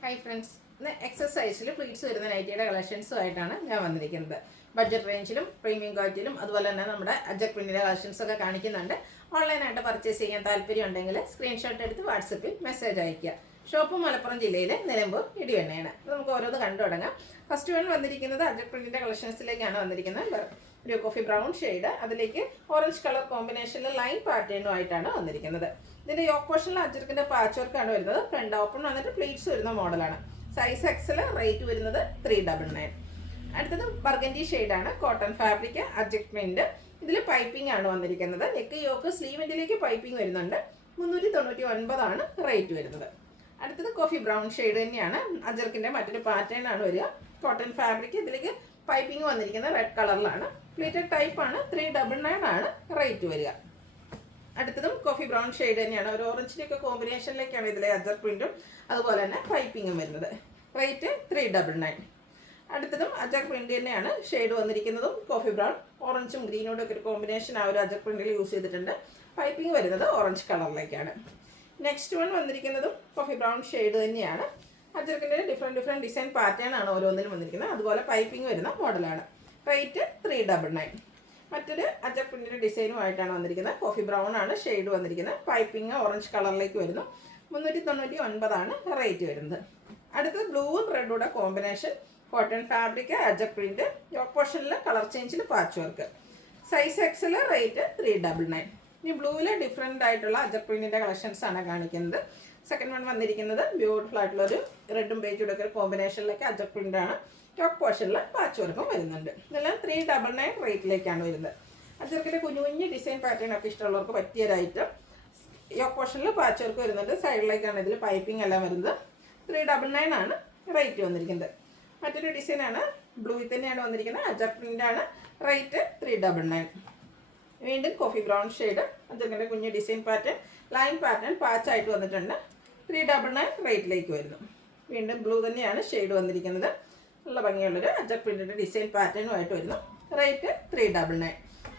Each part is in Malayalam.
ഹായ് ഫ്രണ്ട്സ്, ഇന്ന് എക്സസൈസിൽ പ്ലീറ്റ്സ് വരുന്ന നൈറ്റിയുടെ കളക്ഷൻസുമായിട്ടാണ് ഞാൻ വന്നിരിക്കുന്നത്. ബഡ്ജറ്റ് റേഞ്ചിലും പ്രീമിയം ക്വാളിറ്റിയിലും അതുപോലെ തന്നെ നമ്മുടെ അജക് പ്രിന്റിൻ്റെ കളക്ഷൻസൊക്കെ കാണിക്കുന്നുണ്ട്. ഓൺലൈനായിട്ട് പർച്ചേസ് ചെയ്യാൻ താല്പര്യം ഉണ്ടെങ്കിൽ സ്ക്രീൻഷോട്ട് എടുത്ത് വാട്സപ്പിൽ മെസ്സേജ് അയയ്ക്കുക. ഷോപ്പ് മലപ്പുറം ജില്ലയിലെ നിലമ്പൂർ ഇടിവെണ്ണയാണ്. അപ്പോൾ നമുക്ക് ഓരോന്ന് കണ്ടു തുടങ്ങാം. ഫസ്റ്റ് വൺ വന്നിരിക്കുന്നത് അജക് പ്രിന്റിൻ്റെ കളക്ഷൻസിലേക്കാണ് വന്നിരിക്കുന്നത്. ഒരു കോഫി ബ്രൗൺ ഷെയ്ഡ്, അതിലേക്ക് ഓറഞ്ച് കളർ കോമ്പിനേഷനിൽ ലൈൻ പാറ്റേണുമായിട്ടാണ് വന്നിരിക്കുന്നത്. ഇതിൻ്റെ യോക്ക് പോർഷനിൽ അജർക്കിൻ്റെ പാച്ച് വർക്കാണ് വരുന്നത്. ഫ്രണ്ട് ഓപ്പൺ വന്നിട്ട് പ്ലീറ്റ്സ് വരുന്ന മോഡലാണ്. സൈസ് എക്സൽ, റേറ്റ് വരുന്നത് 399. അടുത്തത് ബർഗൻഡി ഷെയ്ഡാണ്, കോട്ടൺ ഫാബ്രിക്, അജക് പ്രിന്റ്. ഇതിൽ പൈപ്പിംഗ് ആണ് വന്നിരിക്കുന്നത്. നെക്ക് യോക്ക് സ്ലീവിൻ്റിലേക്ക് പൈപ്പിംഗ് വരുന്നുണ്ട്. 399 റേറ്റ് വരുന്നത്. അടുത്തത് കോഫി ബ്രൗൺ ഷെയ്ഡ് തന്നെയാണ്. അജർക്കിൻ്റെ മറ്റൊരു പാറ്റേൺ ആണ് വരിക. കോട്ടൺ ഫാബ്രിക്, ഇതിലേക്ക് പൈപ്പിംഗ് വന്നിരിക്കുന്നത് റെഡ് കളറിലാണ്. പ്ലീറ്റഡ് ടൈപ്പാണ്. 399 റേറ്റ് വരിക. അടുത്തതും കോഫി ബ്രൗൺ ഷെയ്ഡ് തന്നെയാണ്. ഒരു ഓറഞ്ചിൻ്റെയൊക്കെ കോമ്പിനേഷനിലേക്കാണ് ഇതിലെ അജർ പ്രിന്റും അതുപോലെ തന്നെ പൈപ്പിങ്ങും വരുന്നത്. റേറ്റ് 399. അടുത്തതും അജർ പ്രിന്റ് തന്നെയാണ്. ഷെയ്ഡ് വന്നിരിക്കുന്നതും കോഫി ബ്രൗൺ, ഓറഞ്ചും ഗ്രീനോടും ഒക്കെ ഒരു കോമ്പിനേഷൻ ആ ഒരു അജർ പ്രിന്റിൽ യൂസ് ചെയ്തിട്ടുണ്ട്. പൈപ്പിംഗ് വരുന്നത് ഓറഞ്ച് കളറിലേക്കാണ്. നെക്സ്റ്റ് വൺ വന്നിരിക്കുന്നതും കോഫി ബ്രൗൺ ഷെയ്ഡ് തന്നെയാണ്. അജർക്കിൻ്റെ ഡിഫറെൻറ്റ് ഡിസൈൻ പാറ്റേൺ ആണ് ഓരോന്നിലും വന്നിരിക്കുന്നത്. അതുപോലെ പൈപ്പിംഗ് വരുന്ന മോഡലാണ്. റേറ്റ് 399. മറ്റൊരു അജക് പ്രിന്റിൻ്റെ ഡിസൈനുമായിട്ടാണ് വന്നിരിക്കുന്നത്. കോഫി ബ്രൗൺ ആണ് ഷെയ്ഡ് വന്നിരിക്കുന്നത്. പൈപ്പിംഗ് ഓറഞ്ച് കളറിലേക്ക് വരുന്നു. 399 റേറ്റ് വരുന്നത്. അടുത്തത് ബ്ലൂവും റെഡൂടെ combination, cotton fabric, Ajrakh print, yoke പോർഷനിൽ കളർ ചേഞ്ചിൽ patch work. Size XL, rate 399. ഇനി ബ്ലൂവിൽ ഡിഫറെൻ്റ് ആയിട്ടുള്ള അജക് പ്രിന്റിൻ്റെ കളക്ഷൻസ് ആണ് കാണിക്കുന്നത്. സെക്കൻഡ് വൺ വന്നിരിക്കുന്നത് ബ്യൂട്ടിഫുൾ ആയിട്ടുള്ളൊരു റെഡും ബേജും ഒക്കെ കോമ്പിനേഷനിലേക്ക് അജക് പ്രിന്റ് ആണ്. ടോപ്പ് പോർഷനിൽ പാച്ച് വർക്കും വരുന്നുണ്ട്. ഇതെല്ലാം 399 റേറ്റിലേക്കാണ് വരുന്നത്. അജർക്കിൻ്റെ കുഞ്ഞു കുഞ്ഞു ഡിസൈൻ പാറ്റേൺ ഒക്കെ ഇഷ്ടമുള്ളവർക്ക് പറ്റിയൊരായിട്ട് യോക്ക് പോർഷനിൽ പാച്ച് വർക്ക് വരുന്നുണ്ട്. സൈഡിലേക്കാണ് ഇതിൽ പൈപ്പിംഗ് എല്ലാം വരുന്നത്. 399 റേറ്റ് വന്നിരിക്കുന്നത്. മറ്റൊരു ഡിസൈനാണ്, ബ്ലൂയിൽ തന്നെയാണ് വന്നിരിക്കുന്നത്. അജക് പ്രിന്റ് ആണ്. റേറ്റ് 399. വീണ്ടും കോഫി ബ്രൗൺ ഷെയ്ഡ്, അജർക്കിൻ്റെ കുഞ്ഞു ഡിസൈൻ പാറ്റേൺ, ലൈൻ പാറ്റേൺ പാച്ചായിട്ട് വന്നിട്ടുണ്ട്. 399 റേറ്റിലേക്ക് വരുന്നു. വീണ്ടും ബ്ലൂ തന്നെയാണ് ഷെയ്ഡ് വന്നിരിക്കുന്നത്. നല്ല ഭംഗിയുള്ളൊരു അജക് പ്രിന്റിൻ്റെ ഡിസൈൻ പാറ്റേണുമായിട്ട് വരുന്നു. റേറ്റ് 399.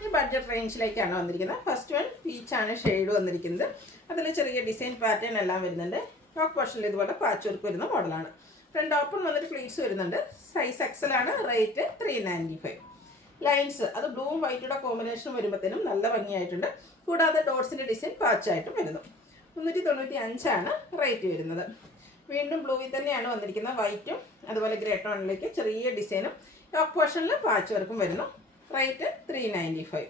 ഈ ബഡ്ജറ്റ് റേഞ്ചിലേക്കാണ് വന്നിരിക്കുന്നത്. ഫസ്റ്റ് വൺ പീച്ചാണ് ഷെയ്ഡ് വന്നിരിക്കുന്നത്. അതിൽ ചെറിയ ഡിസൈൻ പാറ്റേൺ എല്ലാം വരുന്നുണ്ട്. ടോപ്പ് പോർഷനിൽ ഇതുപോലെ പാച്ച് വർക്ക് വരുന്ന മോഡലാണ്. ഫ്രണ്ട് ഓപ്പൺ വന്നിട്ട് പ്ലീറ്റ്സ് വരുന്നുണ്ട്. സൈസ് എക്സൽ ആണ്. റേറ്റ് 395. ലൈൻസ് അത് ബ്ലൂവും വൈറ്റുടെ കോമ്പിനേഷൻ വരുമ്പോഴത്തേനും നല്ല ഭംഗിയായിട്ടുണ്ട്. കൂടാതെ ഡോട്ട്സിൻ്റെ ഡിസൈൻ പാച്ചായിട്ടും വരുന്നു. 395 റേറ്റ് വരുന്നത്. വീണ്ടും ബ്ലൂവിൽ തന്നെയാണ് വന്നിരിക്കുന്നത്. വൈറ്റും അതുപോലെ ഗ്രേ ടോണിലേക്ക് ചെറിയ ഡിസൈനും ടോപ്പ് പോർഷനിൽ പാച്ച് വർക്കും വരുന്നു. റേറ്റ് 395.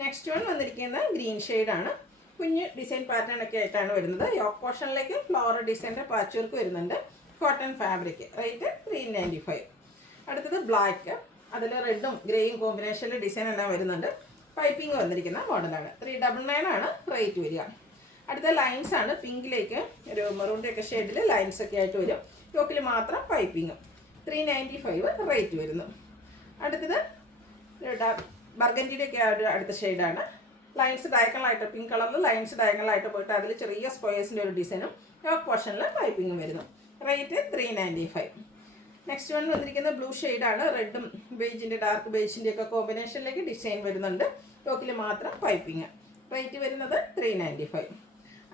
നെക്സ്റ്റ് വൺ വന്നിരിക്കുന്നത് ഗ്രീൻ ഷെയ്ഡാണ്. കുഞ്ഞ് ഡിസൈൻ പാറ്റേൺ ഒക്കെ ആയിട്ടാണ് വരുന്നത്. യോക്ക് പോർഷനിലേക്ക് ഫ്ലവർ ഡിസൈൻ്റെ പാച്ച് വർക്ക് വരുന്നുണ്ട്. Cotton fabric. റേറ്റ് 395. അടുത്തത് ബ്ലാക്ക്, അതിൽ റെഡും ഗ്രേയും കോമ്പിനേഷനിൽ ഡിസൈൻ എല്ലാം വരുന്നുണ്ട്. പൈപ്പിംഗ് വന്നിരിക്കുന്ന മോഡലാണ്. 399 റേറ്റ് വരിക. അടുത്ത ലൈൻസ് ആണ്. പിങ്കിലേക്ക് ഒരു മെറൂണിൻ്റെ ഒക്കെ ഷെയ്ഡിൽ ലൈൻസ് ഒക്കെ ആയിട്ട് വരും. യോക്കിൽ മാത്രം പൈപ്പിങ്ങും. 395 റേറ്റ് വരുന്നു. അടുത്തത് ബർഗൻഡിയുടെ ഒക്കെ അടുത്ത ഷെയ്ഡാണ്. ലൈൻസ് ഡയഗണലായിട്ട്, പിങ്ക് കളറിൽ ലൈൻസ് ഡയഗണലായിട്ട് പോയിട്ട് അതിൽ ചെറിയ സ്ക്വയേഴ്സിൻ്റെ ഒരു ഡിസൈനും യോക്ക് പോർഷനിൽ പൈപ്പിങ്ങും വരുന്നു. റേറ്റ് 395. നെക്സ്റ്റ് വൺ വന്നിരിക്കുന്നത് ബ്ലൂ ഷെയ്ഡാണ്. റെഡും ബേജിൻ്റെ ഡാർക്ക് ബേജിൻ്റെ ഒക്കെ കോമ്പിനേഷനിലേക്ക് ഡിസൈൻ വരുന്നുണ്ട്. യോക്കിൽ മാത്രം പൈപ്പിങ്. റേറ്റ് വരുന്നത് 395.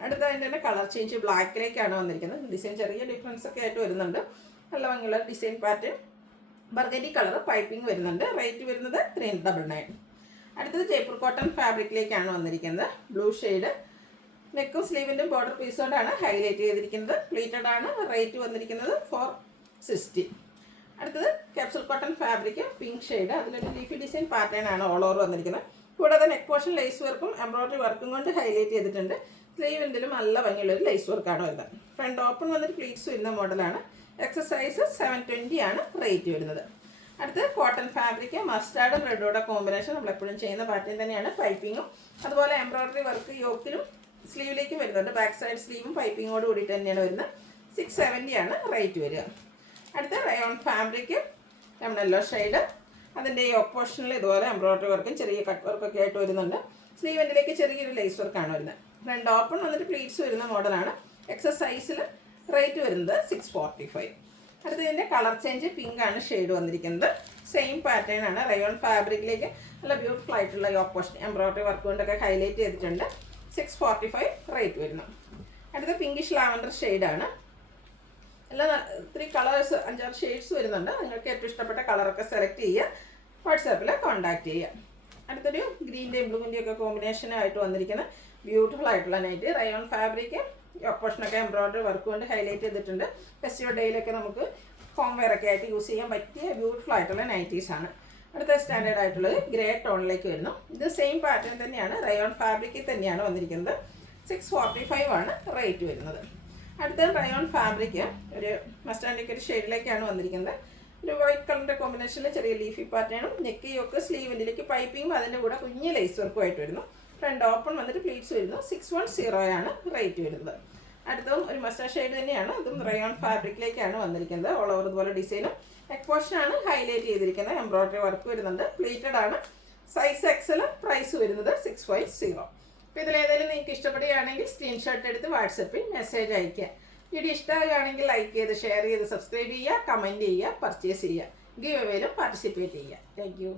അടുത്ത അതിൻ്റെ തന്നെ കളർ ചേഞ്ച് ബ്ലാക്കിലേക്കാണ് വന്നിരിക്കുന്നത്. ഡിസൈൻ ചെറിയ ഡിഫറൻസ് ഒക്കെ ആയിട്ട് വരുന്നുണ്ട്. നല്ല ഭംഗിയുള്ള design pattern, burgundy colour piping വരുന്നുണ്ട്. റേറ്റ് വരുന്നത് 399. അടുത്തത് ജയ്പൂർ കോട്ടൺ ഫാബ്രിക്കിലേക്കാണ് വന്നിരിക്കുന്നത്. ബ്ലൂ ഷെയ്ഡ്, നെക്കും സ്ലീവിൻ്റെ ബോർഡർ പീസോടാണ് ഹൈലൈറ്റ് ചെയ്തിരിക്കുന്നത്. പ്ലീറ്റഡ് ആണ്. റേറ്റ് വന്നിരിക്കുന്നത് 460. അടുത്തത് capsule cotton fabric, pink shade, അതിലൊരു ലീഫി ഡിസൈൻ പാറ്റേൺ ആണ് ഓൾ ഓവർ വന്നിരിക്കുന്നത്. കൂടാതെ നെക്ക് പോർഷൻ ലേസ് വർക്കും എംബ്രോയിഡറി വർക്കും കൊണ്ട് ഹൈലൈറ്റ് ചെയ്തിട്ടുണ്ട്. സ്ലീവിൻ്റെലും നല്ല ഭംഗിയുള്ളൊരു ലേസ് വർക്കാണ് വരുന്നത്. ഫ്രണ്ട് ഓപ്പൺ വന്നിട്ട് പ്ലീറ്റ്സ് വരുന്ന മോഡലാണ്. എക്സസൈസ് 720 റേറ്റ് വരുന്നത്. അടുത്ത് കോട്ടൺ ഫാബ്രിക്, മസ്റ്റാർഡും റെഡോടെ കോമ്പിനേഷൻ നമ്മളെപ്പോഴും ചെയ്യുന്ന പാറ്റേൺ തന്നെയാണ്. പൈപ്പിങ്ങും അതുപോലെ എംബ്രോയിഡറി വർക്ക് യോക്കിലും സ്ലീവിലേക്കും വരുന്നുണ്ട്. ബാക്ക് സൈഡ് സ്ലീവും പൈപ്പിങ്ങോട് കൂടിയിട്ട് തന്നെയാണ് വരുന്നത്. 670 റേറ്റ് വരിക. അടുത്ത റയോൺ ഫാബ്രിക്, ലെമൺ ഷെയ്ഡ്, അതിൻ്റെ യോക്ക് പോർഷനിൽ ഇതുപോലെ എംബ്രോയിഡറി വർക്കും ചെറിയ കട്ട് വർക്കൊക്കെ ആയിട്ട് വരുന്നുണ്ട്. സ്ലീവിൻ്റിലേക്ക് ചെറിയൊരു ലേസ് വർക്കാണ് വരുന്നത്. ഫ്രണ്ട് ഓപ്പൺ വന്നിട്ട് പ്ലീറ്റ്സ് വരുന്ന മോഡലാണ്. എക്സസൈസിൽ റേറ്റ് വരുന്നത് 645. അടുത്തതിൻ്റെ കളർ ചേഞ്ച് പിങ്ക് ആണ് ഷെയ്ഡ് വന്നിരിക്കുന്നത്. സെയിം പാറ്റേൺ ആണ്. റയോൺ ഫാബ്രിക്കിലേക്ക് നല്ല ബ്യൂട്ടിഫുൾ ആയിട്ടുള്ള യോക്ക് പോർഷൻ എംബ്രോയിഡറി വർക്ക് കൊണ്ടൊക്കെ ഹൈലൈറ്റ് ചെയ്തിട്ടുണ്ട്. 645 റേറ്റ് വരുന്നു. അടുത്ത പിങ്കിഷ് ലാവൻഡർ ഷെയ്ഡാണ്. നല്ല ഒത്തിരി കളേഴ്സ് 5-6 ഷെയ്ഡ്സ് വരുന്നുണ്ട്. നിങ്ങൾക്ക് ഏറ്റവും ഇഷ്ടപ്പെട്ട കളറൊക്കെ സെലക്ട് ചെയ്യുക, വാട്സാപ്പിൽ കോൺടാക്റ്റ് ചെയ്യുക. അടുത്തൊരു ഗ്രീൻ്റെയും ബ്ലൂവിൻ്റെയും ഒക്കെ കോമ്പിനേഷനായിട്ട് വന്നിരിക്കുന്ന ബ്യൂട്ടിഫുൾ ആയിട്ടുള്ള നൈറ്റ്. റയോൺ ഫാബ്രിക്, പോർഷനൊക്കെ എംബ്രോയ്ഡറി വർക്ക് കൊണ്ട് ഹൈലൈറ്റ് ചെയ്തിട്ടുണ്ട്. ഫെസ്റ്റിവൽ ഡേയിലൊക്കെ നമുക്ക് ഹോം വെയർ ഒക്കെ ആയിട്ട് യൂസ് ചെയ്യാൻ പറ്റിയ ബ്യൂട്ടിഫുൾ ആയിട്ടുള്ള നൈറ്റീസാണ്. അടുത്ത സ്റ്റാൻഡേർഡ് ആയിട്ടുള്ളത് ഗ്രേ ടോണിലേക്ക് വരുന്നു. ഇത് സെയിം പാറ്റേൺ തന്നെയാണ്, റയോൺ ഫാബ്രിക്കിൽ തന്നെയാണ് വന്നിരിക്കുന്നത്. 645 ആണ് റേറ്റ് വരുന്നത്. അടുത്ത റയോൺ ഫാബ്രിക് ഒരു മസ്റ്റാൻഡിക്ക് ഒരു ഷെയ്ഡിലേക്കാണ് വന്നിരിക്കുന്നത്. ഒരു വൈറ്റ് കളറിൻ്റെ കോമ്പിനേഷനിൽ ചെറിയ ലീഫി പാറ്റേണും നെക്ക് യോക്ക് സ്ലീവിൻ്റെലേക്ക് പൈപ്പിങ്ങും അതിൻ്റെ കൂടെ കുഞ്ഞ് ലേസ് വർക്കും ആയിട്ട് വരുന്നു. ഫ്രണ്ട് ഓപ്പൺ വന്നിട്ട് പ്ലീറ്റ്സ് വരുന്നു. 610 ആണ് റേറ്റ് വരുന്നത്. അടുത്തതും ഒരു മസ്റ്റാർഡ് ഷെയ്ഡ് തന്നെയാണ്, അതും റയോൺ ഫാബ്രിക്കിലേക്കാണ് വന്നിരിക്കുന്നത്. ഓൾ ഓവർ ഇതുപോലെ ഡിസൈനും നെക്ക് പോർഷനാണ് ഹൈലൈറ്റ് ചെയ്തിരിക്കുന്നത്. എംബ്രോയ്ഡറി വർക്ക് വരുന്നുണ്ട്. പ്ലീറ്റഡ് ആണ്. സൈസ് എക്സൽ, പ്രൈസ് വരുന്നത് 650. അപ്പോൾ ഇതിലേതായാലും നിങ്ങൾക്ക് ഇഷ്ടപ്പെടുകയാണെങ്കിൽ സ്ക്രീൻഷോട്ട് എടുത്ത് വാട്സപ്പിൽ മെസ്സേജ് അയയ്ക്കുക. വീഡിയോ ഇഷ്ടമാകുകയാണെങ്കിൽ ലൈക്ക് ചെയ്ത് ഷെയർ ചെയ്ത് സബ്സ്ക്രൈബ് ചെയ്യുക, കമൻറ്റ് ചെയ്യുക, പർച്ചേസ് ചെയ്യുക. ഗിവ് അവേയിലും പാർട്ടിസിപ്പേറ്റ് ചെയ്യുക. Thank you.